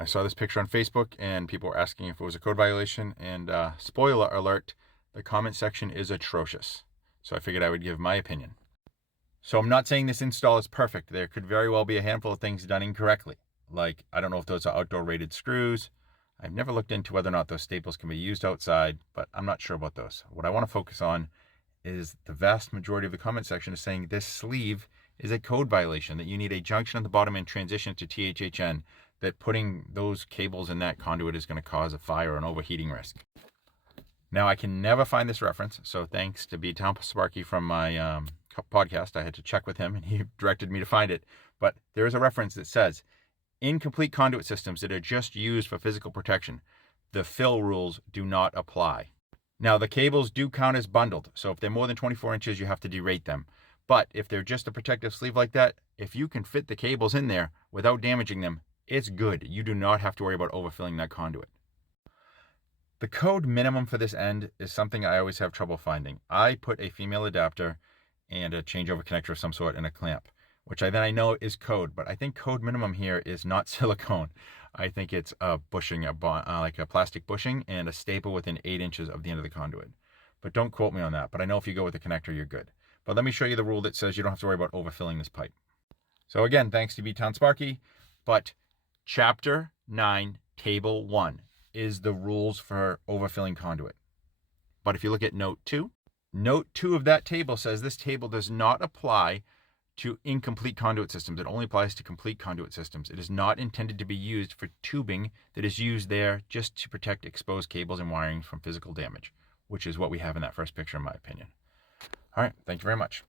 I saw this picture on Facebook and people were asking if it was a code violation. And spoiler alert, the comment section is atrocious. So I figured I would give my opinion. So I'm not saying this install is perfect. There could very well be a handful of things done incorrectly. Like, I don't know if those are outdoor rated screws. I've never looked into whether or not those staples can be used outside, but I'm not sure about those. What I want to focus on is the vast majority of the comment section is saying this sleeve is a code violation, that you need a junction at the bottom and transition to THHN, that putting those cables in that conduit is going to cause a fire or an overheating risk. Now, I can never find this reference, so thanks to B. Tom Sparky from my podcast, I had to check with him, and he directed me to find it. But there is a reference that says, incomplete conduit systems that are just used for physical protection, the fill rules do not apply. Now, the cables do count as bundled, so if they're more than 24 inches, you have to derate them. But if they're just a protective sleeve like that, if you can fit the cables in there without damaging them, it's good. You do not have to worry about overfilling that conduit. The code minimum for this end is something I always have trouble finding. I put a female adapter and a changeover connector of some sort in a clamp, which I know is code, but I think code minimum here is not silicone. I think it's a bushing, like a plastic bushing and a staple within 8 inches of the end of the conduit. But don't quote me on that. But I know if you go with the connector, you're good. But let me show you the rule that says you don't have to worry about overfilling this pipe. So again, thanks to B-Town Sparky, but Chapter 9, Table 1 is the rules for overfilling conduit. But if you look at Note 2, Note 2 of that table says this table does not apply to incomplete conduit systems. It only applies to complete conduit systems. It is not intended to be used for tubing that is used there just to protect exposed cables and wiring from physical damage, which is what we have in that first picture, in my opinion. All right, thank you very much.